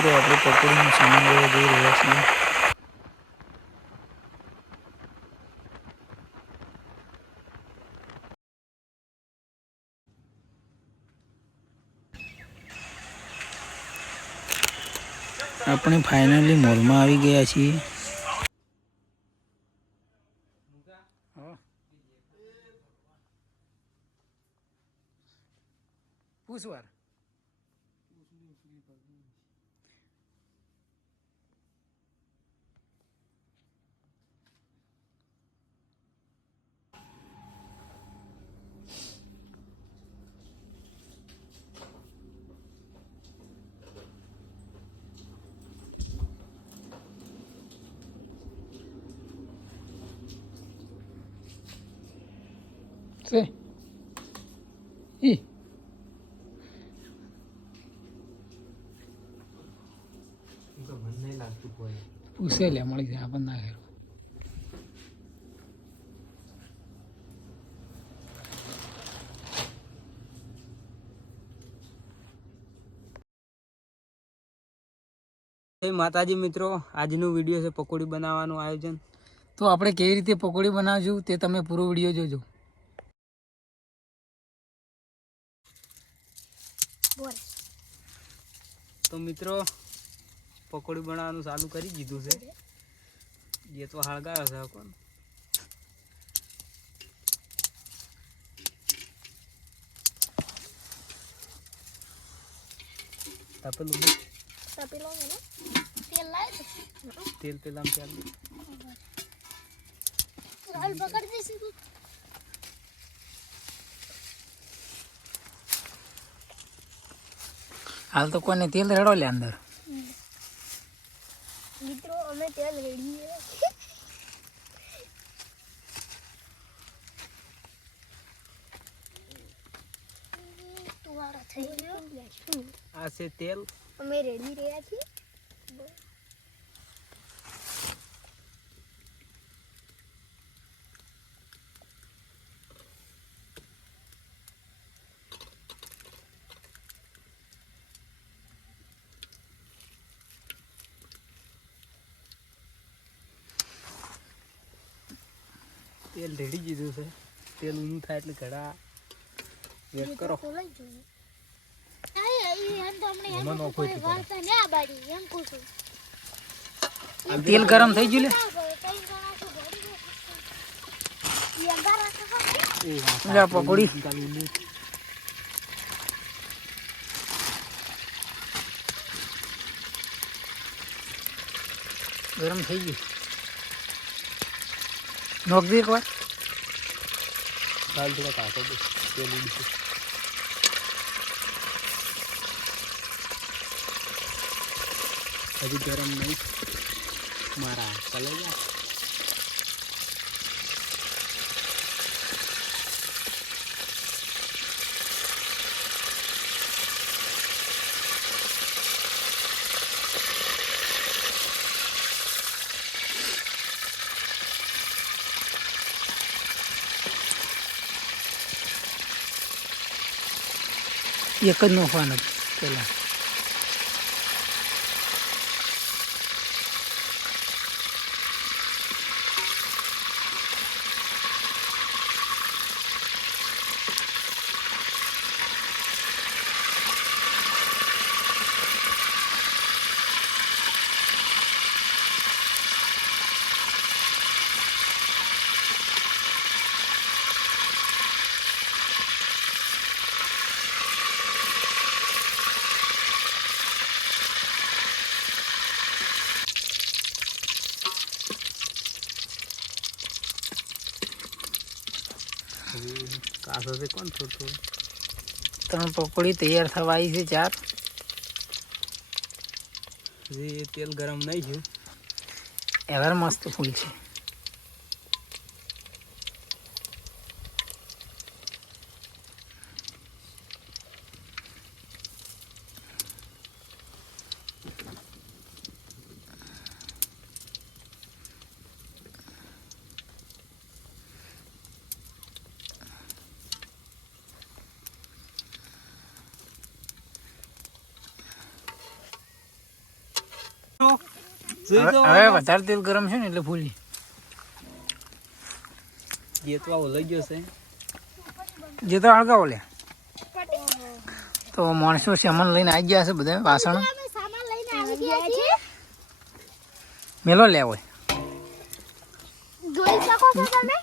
મિત્રો આપણે પકોડીનો સામાન લેવા જઈ રહ્યા છીએ. આપણે ફાઇનલી મોલમાં આવી ગયા છીએ. છે. ઈ. પૂછે લે મળી જાય આપણને ના જય માતાજી મિત્રો આજનું વીડિયો છે પકોડી બનાવવાનું આયોજન. તો આપણે કેવી રીતે પકોડી બનાવશું તે તમે પૂરો વીડિયો જોજો. તો મિત્રો પકોડી બનાવવાનું ચાલુ કરી દીધું છે. જે તો હળગાવે છે કોણ તપેલું તેલ તેલ આમ ચાલ દે. હાલ તો કોઈને તેલ રેડો લે અંદર. મિત્રો અમે તેલ રેડીએ. આ છે તેલ. અમે રેડી રહ્યા છીએ તેલ રેડી દીધું છે. તેલ ઊંધું થાય એટલે ઘડા વેટ કરો. તેલ ગરમ થઈ ગયું લે. પકોડી. ગરમ થઈ ગયું. નોખ દે એકવાર. ચાલ થોડા દે તેલ ઉડી છે. હજી ગરમ નહીં. મારા ચાલે જા એક જ નોખવાનો છે કોણ થોડું ત્રણ પકોડી તૈયાર થવા આવી છે ચાર. હજી તેલ ગરમ નહીં થયું. એવાર મસ્ત ફૂલ છે. હવે વધારે તેલ ગરમ છે ને એટલે ફૂલી ગેતવા લઈ ગયો છે. જે તો હળગાવો લે. તો માણસો સામાન લઈને આવી ગયા છે બધા વાસણ. અમે સામાન લઈને આવી ગયા છીએ. મેલો લેવો જોઈ શકો છો તમે?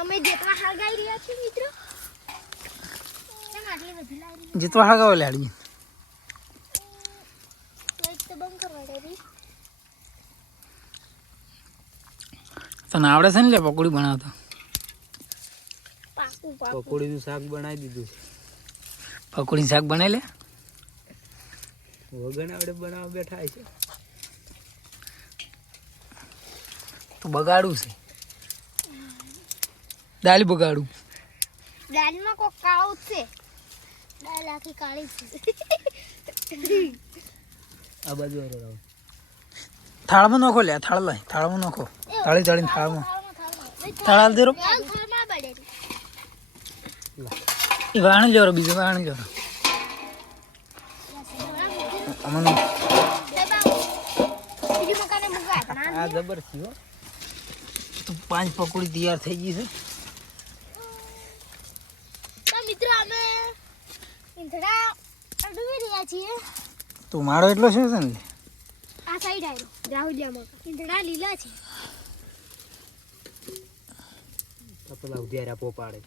અમે જેટલા હળગાઈ રહ્યા છીએ મિત્રો કેમ આટલી બધી લાવી જીતવા હળગાવો લે હળજી લાઈટ તો બંધ કરવા દેવી તને આવડે છે ને લે પકોડી બનાવતા? પાકું પાકું. પકોડીનું શાક બનાવી દીધું. પકોડી શાક બનાવી લે? વગર આવડે બનાવવા બેઠા છે તું બગાડું છે. દાલ બગાડું. દાલમાં કોક કાળું છે. દાલ આખી કાળી છે. આ બાજુ થાળમાં નખો લે થાળ લાય થાળમાં નાખો. થાળી થાળીને થાળમાં થાળમાં, થાળમાં. થાળ દે રો લાલ થાળમાં બળેલી. એ વાણ જોરો બીજો વાણ જોરો અમને આ જબર તો પાંચ પકોડી તૈયાર થઈ ગઈ છે. મિત્રો અમે અડવી રહ્યા છીએ. તું મારો એટલો છે ને? આ સાઈડ આવ્યો રાહુલિયામાં ઈંધડા લીલા છે આ પેલા ઉધિયારા પોપાડે.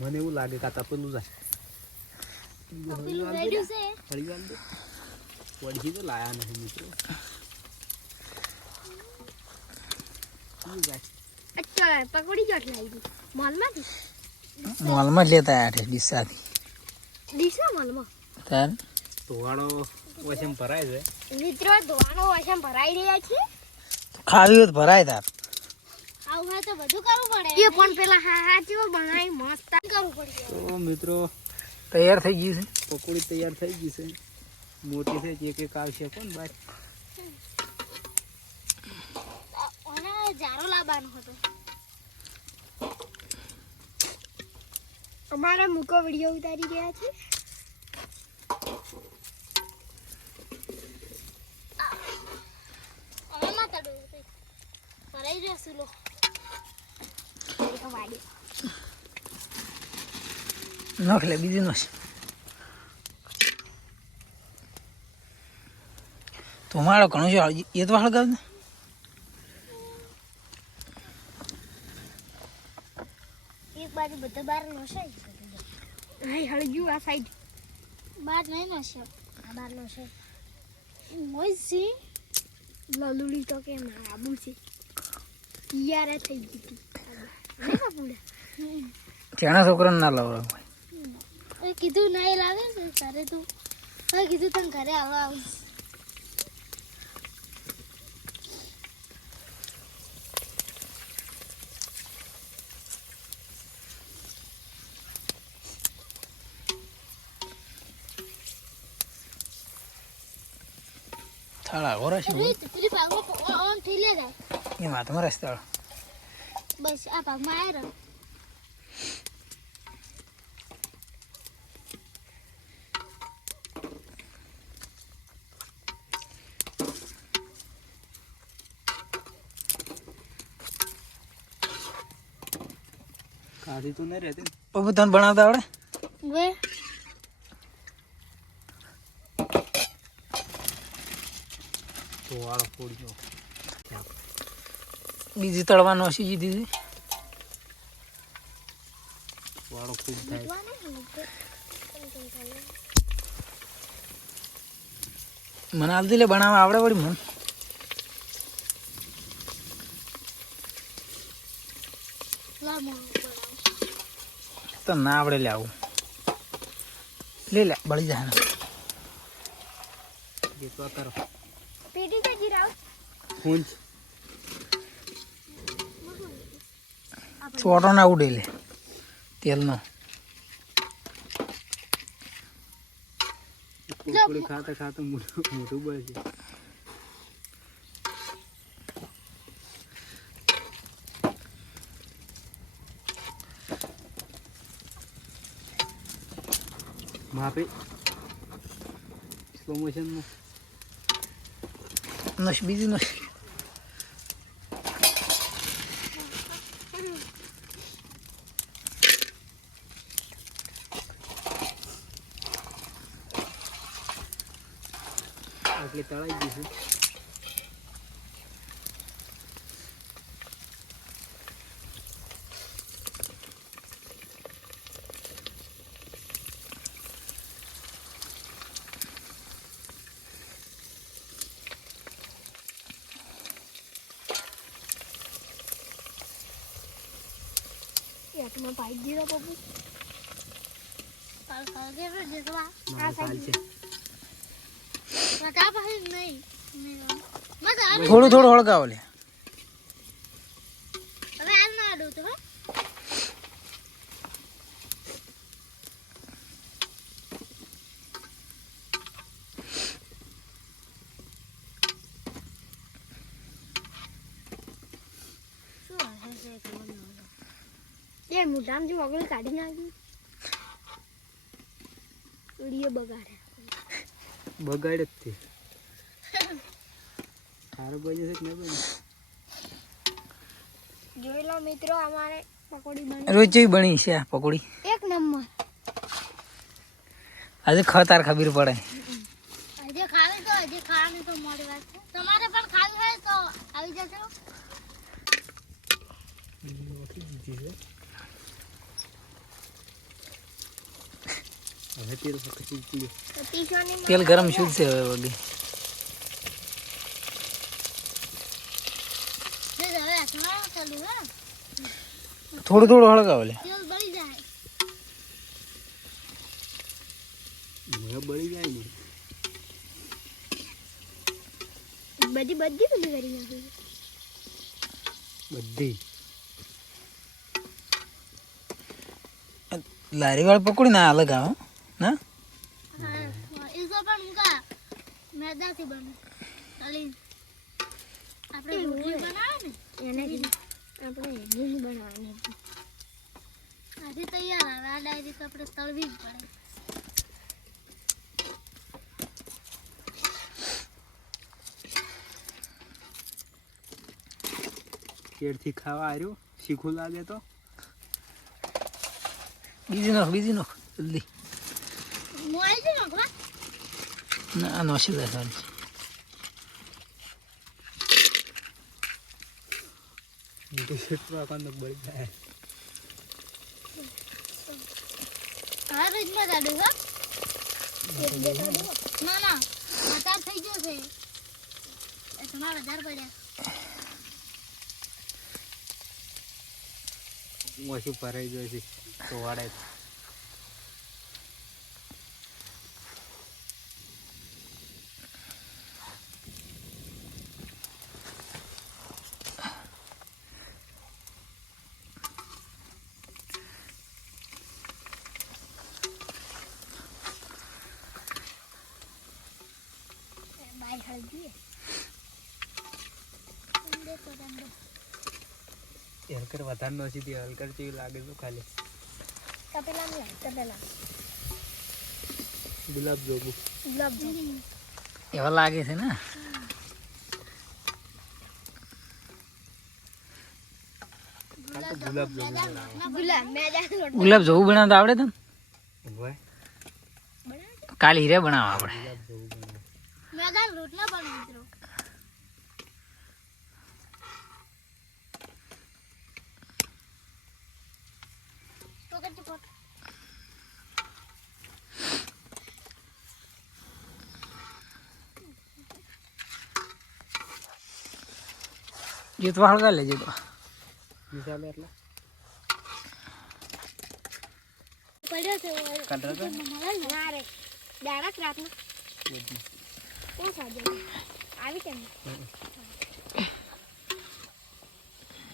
મને એવું લાગે કે તપેલું જાય. વળગી તો લાયા નથી મિત્રો. પકોડી ચોટ લાવી મોલમાંથી? મોલમાં જ લેતા આઠે ડીસાથી. ડીસા મોલમાં? તાર? ધોવાળો વસમ ભરાય છે. મિત્રો ધોવાનો વસમ ભરાઈ રહ્યા છે. ખાવી હોત ભરાય તાર. આવું તો બધું કરવું પડે. એ પણ પેલા હા હા જેવો બનાવી મસ્ત. કરવું પડશે તો મિત્રો તૈયાર થઈ ગઈ છે. પકોડી તૈયાર થઈ ગઈ છે. મોટી છે જે એક આવશે કોણ બાર અને જારો લાવવાનો હતો. અમારા મૂકો વીડિયો ઉતારી રહ્યા છે હવે માતા ડોલ કરાઈ રહેશું લો. વાડી નાખ લે બીજું નાખ તો મારો ઘણો છે હળજી. એ તો હળગાવ ને. એક બાજુ બધા બાર નશે હા હળગ્યું આ સાઈડ બાર નહીં નશે આ બાર નશે મોજ છે. લલુડી તો કે આબુ છે? યાર થઈ ગઈ નહીં બાપુડા ત્યાંના છોકરાને ના લાવવા એ કીધું નહીં લાગે ને ઘરે તું હવે કીધું તને ઘરે આવવા આવીશ થાળા ઓરા છે રીત પેલી ભાગમાં ઓન થઈ લે જા એ માથમાં રસ્તા બસ આ ભાગમાં આવ્યો રહ્યો ખાધી તો નહીં રહેતી ને. પપ્પુ તને બનાવતા આવડે વે ધોવાળો ફોડજો બીજી તળવાનું હસી દીધી વાળો ખૂબ થાય. મને હાલતી લે બનાવવા આવડે વળી મને. તો ના આવડે લે આવું. લે લે બળી જાય ને. કરો જીરાવ. છોટો ના ઉડે લે તેલનો. ખાતા ખાતા મોઢું બળશે. માપી પ્રમોશનમાં નશ બીજી નશ આટલી તળાઈ ગઈ છે હાથમાં પાઈ દીધો પપ્પુ પાલ કાલ કે દેખવા ના ચાલશે રટા પાસે નહીં. મત આ થોડું થોડું હળગાવો લે હવે હાલ ના આડું તો હો શું હશે છે ખબર ન એ જો વગર કાઢી નાખી. ઉડીએ બગાડે. બગાડે જ તે. સારું બને છે કે બને? જોઈ લો મિત્રો અમારે પકોડી બની રોજ જેવી બની છે આ પકોડી. એક નંબર. આજે ખતાર ખબર પડે. આજે ખાવી તો આજે ખાવાની તો મોડી વાત છે. તમારે પણ ખાવી હોય તો આવી જશો હવે તેલ ગરમ શુદ્ધ છે હવે વગે થોડું થોડું હળગાવે લે. બળી જાય ને બધી. બધી બધું કરી નાખી બધી લારી વાળ પકડી ના અલગ આવે. ના? કેળથી ખાવા આવ્યું શીખું લાગે તો. બીજી નખ બીજી નખ. જલ્દી. ના નોશી રાખવાની મોટી ક્ષેત્ર આખા બળી જાય હા રીતમાં કાઢું હા ના ના થઈ જશે એ તમારા વધાર પડ્યા ઓછું ભરાઈ જાય છે, તો વાળે હલકર વધારે નથી તે હલકર જેવી લાગે તો ખાલી. તપેલા માં તપેલા ગુલાબ જોગું ગુલાબ એવા લાગે છે ને? ગુલાબ બનાવે. જવું બનાવતા આવડે તને? કાલ કાલે હીરે બનાવવા આપણે ગુલાબ જોગું બનાવે મેદા રોટલા પણ મિત્રો તો કેટલી ફોટ જે તો હળગા લેજે તો. ચાલે એટલે. પડ્યો છે કલર તો. ના રે દાડા રાતના કોણ સાજે? આવી કેમ?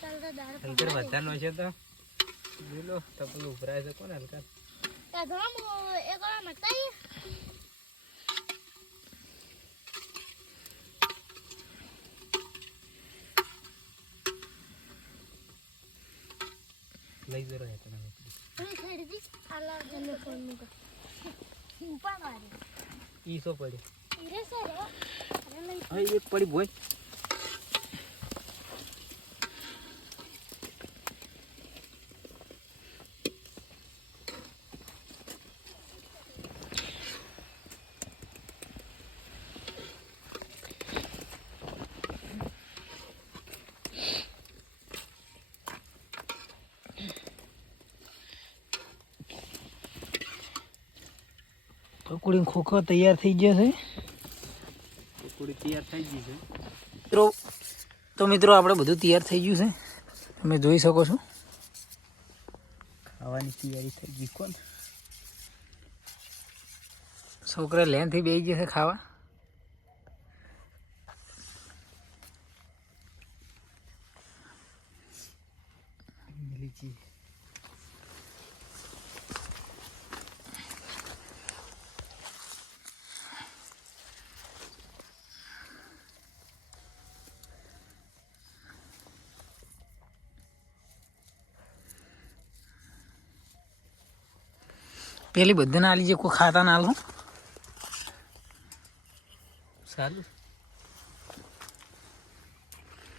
ચાલ તો દાડા હલકર છે તો. જોઈ તપલું ઉભરાય છે કોને હલકા? લઈ જરો હે તને ઈ સો પડે હીરે સર અરે લઈ એક પડી ભોય પકોડી ખોખો તૈયાર થઈ ગયો છે. પકોડી તૈયાર થઈ ગઈ છે. મિત્રો તો મિત્રો આપણે બધું તૈયાર થઈ ગયું છે. તમે જોઈ શકો છો. ખાવાની તૈયારી થઈ ગઈ. કોણ? છોકરા લેનથી બેસી જશે ખાવા. પેલી બધાને આલી જે કોઈ ખાતા ના આલું સારું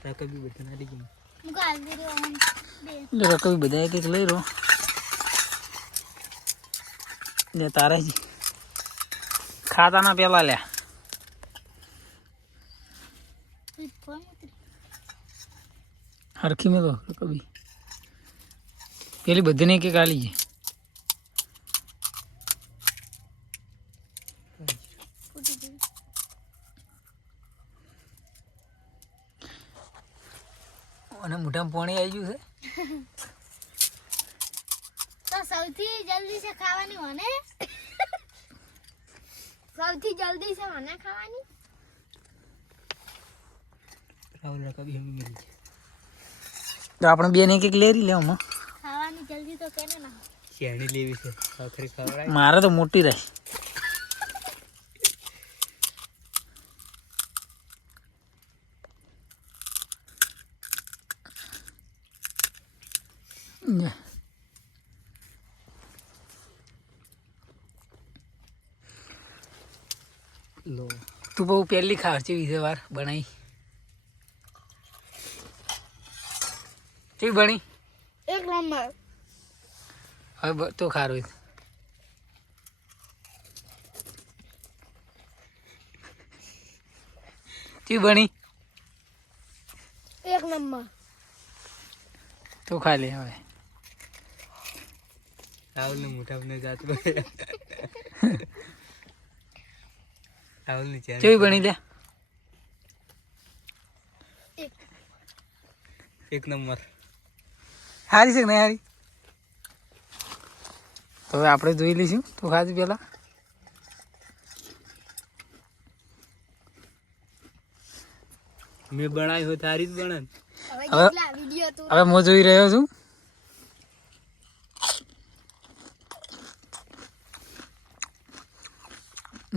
તાકે બી બધા ના ગઈ હું કાલ દે ઓન બે એટલે રકવી બધા એક એક લઈ રહો ને તારે જ ખાતા ના પેલા લ્યા તું ફોન ઉતરી હરખી મેં તો રકવી પેલી બધાને એક એક આલી છે મોઢામાં પાણી આવી ગયું છે. તો સૌથી જલ્દી છે ખાવાની મને? સૌથી જલ્દી છે મને ખાવાની? રાહુલ રકા બી હમી મળી તો આપણે બે ને કંઈક લેરી લેવામાં ખાવાની જલ્દી તો કેને ના. શેરણી લેવી છે. આખરી ખવડાય. મારે તો મોટી રહી. તું બહુ પહેલી ખાવ છે વિશે વાર બનાવી કેવી બની એક નંબર. હવે તો ખારું છે. કેવી બની એક નંબર. તો ખા લે હવે. રાહુલ ને મોટા જાત કેવી બની લે. એક નંબર. હારી છે કે નહીં હારી? તો હવે આપણે જોઈ લઈશું. તો ખાજ પેલા. મેં બનાવી હોય તારી જ બને. હવે હવે હું જોઈ રહ્યો છું.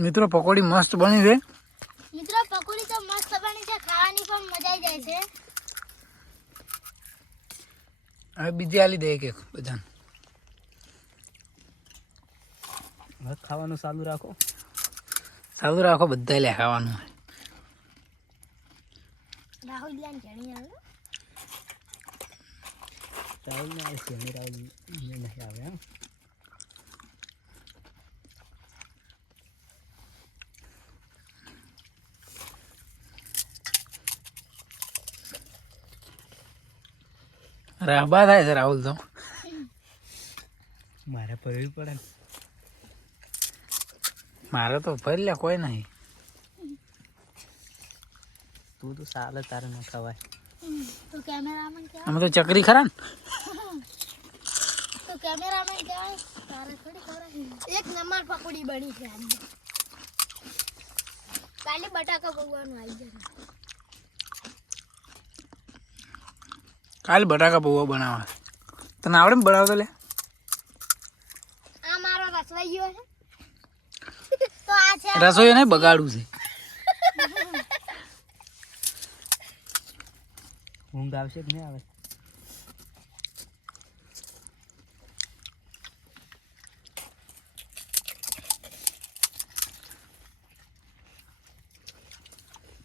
મિત્રો પકોડી મસ્ત બની છે. મિત્રો પકોડી તો મસ્ત બની છે ખાવાની પણ મજા આવી જાય છે. હવે બીજી આલી દે એક એક બધાને. હવે ખાવાનું ચાલુ રાખો. ચાલુ રાખો બધા લે ખાવાનું. રાહુલ જાણી આવે. રાહુલ ને આવે રાહુલ નહીં આવે રાહબા થાય છે રાહુલ તો. મારે ફરવી પડે ને. મારે તો ફરી લે કોઈ નહીં. તું તો સાલે તારે ન ખવાય. તો કેમેરામેન કહેવાય. અમે તો ચકરી ખરા ને? તો કેમેરામેન કહેવાય તારે થોડી ખબર એક નંબર પકોડી બની છે કાલે બટાકા ભગવાન આવી જશે. કાલે બટાકા પૌવા બનાવવા તને આવડે ને બનાવતો લે? આ મારો રસવાઈયો છે. તો આ છે રસોઈ નહીં બગાડવું છે. ઊંઘ આવશે કે નહીં આવે?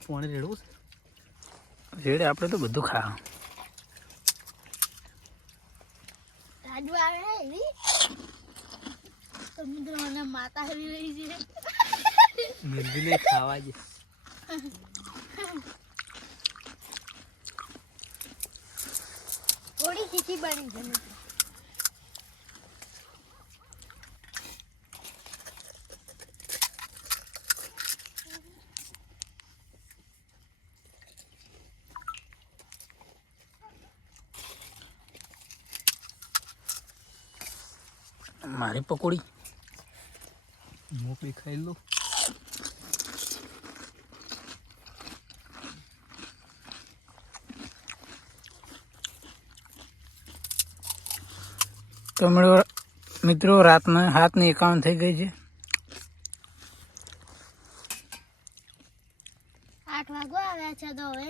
પાણી રેડવું છે? રેડે આપણે તો બધું ખા રાજુ આવે એવી? સમુદ્ર અને માતા હરી રહી છે. મિલજુલે ખાવા જે થોડી ખીચી બની છે મારી પકોડી. મોકલી ખાઈ લો. તો મિત્રો રાતના હાથની એકાઉન્ટ થઈ ગઈ છે આઠ વાગવા આવ્યા છે તો હવે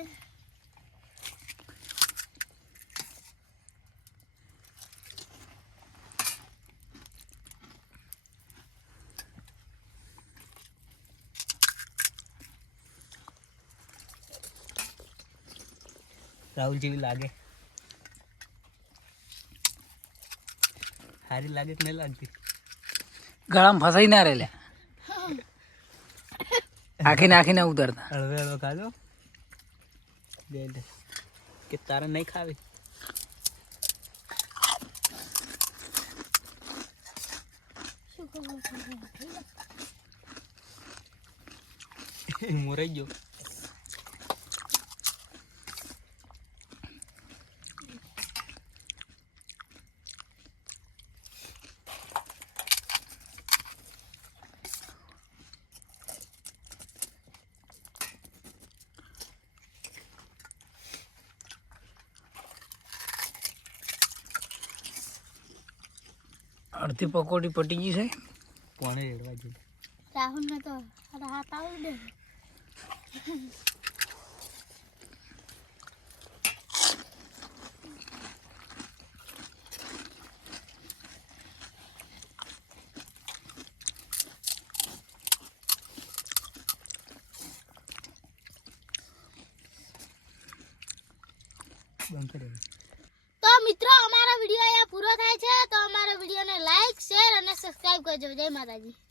રાહુલ જેવી લાગે. સારી લાગે કે નહીં લાગતી? ગળામાં ફસાઈ ના રહે આખી નાખીને ઉતરતા. હળવે હળવે ખાજો. કે તારે નહીં ખાવી? મોરાઈ ગયો. અડધી પકોડી પટી ગઈ છે. કોણે રેડવા જોઈએ રાહુલ ને તો રાહત આવી દે બંધ કરી તો મિત્રો અમારો